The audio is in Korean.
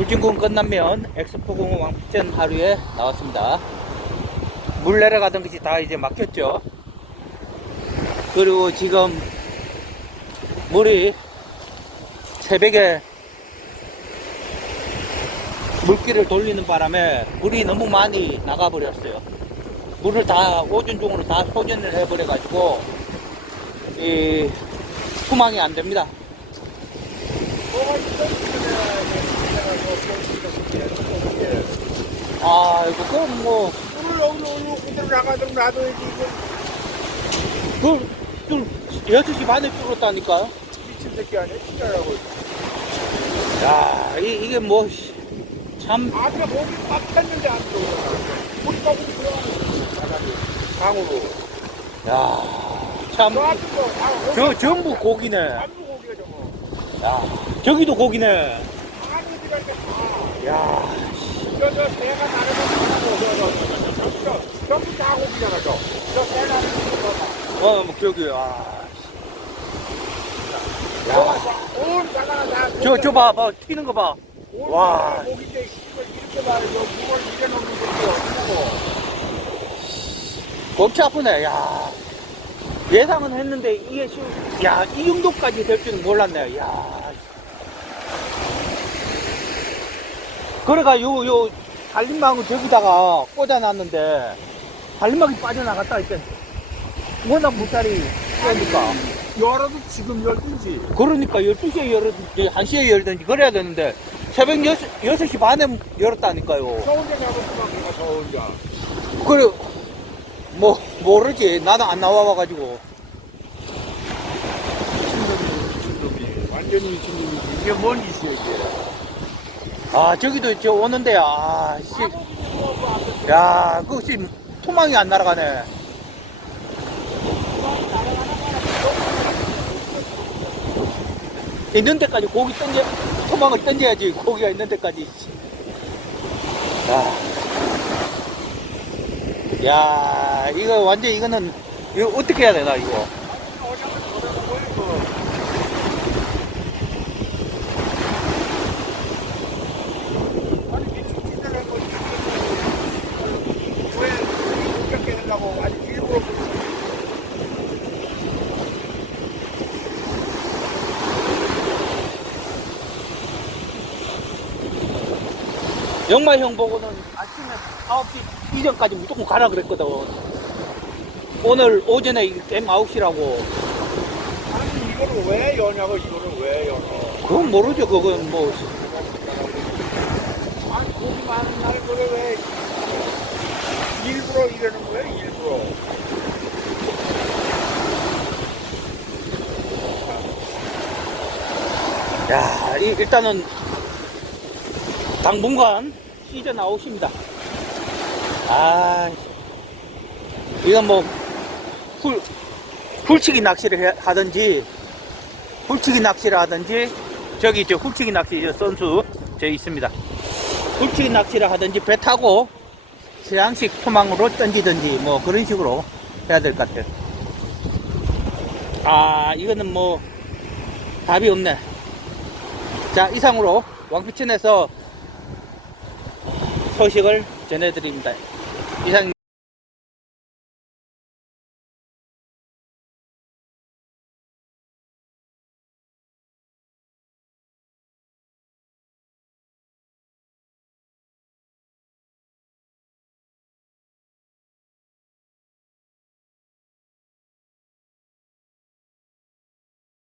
울진군 끝나면 엑스포공원 왕픽전 하루에 나왔습니다. 물 내려가던 것이 다 이제 막혔죠. 그리고 지금 물이 새벽에 물길을 돌리는 바람에 물이 너무 많이 나가버렸어요. 물을 다 오전 중으로 다 소진을 해버려가지고 이 수망이 안 됩니다. 아, 이거 그럼 뭐. 물을 올리고 그대로 나가도록 놔둬야지 이거 그, 좀 6시 반에 뚫었다니까요? 미친 새끼 아니야? 진짜라고 야, 이, 이게 뭐, 씨, 참, 아까 목이 꽉 찼는데 안 들어오잖아 너무 들어가는 바닥에 강으로. 야, 참, 저 같은 거 아, 저, 전부 고기네. 전부 고기가 저거. 야, 저기도 고기네. 다. 야, 저저 새가 나르는 저저 저 저 전부 다 고기잖아 새 나르는 거 어, 뭐, 저기, 아. 야, 온 바다가 다 저, 저 봐, 봐, 튀는 거 봐. 온 와. 고기인데 이걸 이렇게 말이야 물을 이래 놓는 것도 어디고 골치 아프네, 야. 예상은 했는데, 이게 야, 이 정도까지 될 줄은 몰랐네, 야. 그래가 요, 요, 달림망을 저기다가 꽂아놨는데, 달림망이 빠져나갔다, 이때. 워낙 물살이 세니까. 열어도 지금 열든지 그러니까 12시에 열었든지, 1시에 열든지, 그래야 되는데, 새벽 6, 6시 반에 열었다니까요. 저 혼자 저 혼자 그래, 뭐, 모르지. 나도 안 나와봐가지고. 미친놈이 완전히 미친놈이지 이게 뭔 짓이야 이게 아, 저기도 저 오는데, 아, 씨. 야, 그것이 토망이 안 날아가네. 있는 데까지 고기 던져, 토망을 던져야지. 고기가 있는 데까지. 야, 야, 이거 완전 이거는, 이거 어떻게 해야 되나, 이거. 아니 미친 짓을 한 거지 왜 공격해 달라고 아니 일부러 영마 형 보고는 아침에 9시 이전까지 무조건 가라 그랬거든. 오늘 오전에 게임 9시라고. 아니 이거를 왜 여냐고 이거를 왜 여냐 그건 모르죠. 그건 뭐. 아니 고기 많은 날 그래 왜 일부러 이러는 거야 일부러 야, 이- 일단은 당분간 시즌 아웃입니다. 아, 이건 뭐 훌, 훌치기 낚시를 해- 하든지 훌치기 낚시를 하든지 저기 저 훌치기 낚시 저 선수 저 있습니다. 훌치기 낚시를 하든지 배 타고 서양식 토망으로 던지든지 뭐 그런 식으로 해야 될 것 같아요. 아, 이거는 뭐 답이 없네. 자, 이상으로 왕피천에서 소식을 전해드립니다. 이상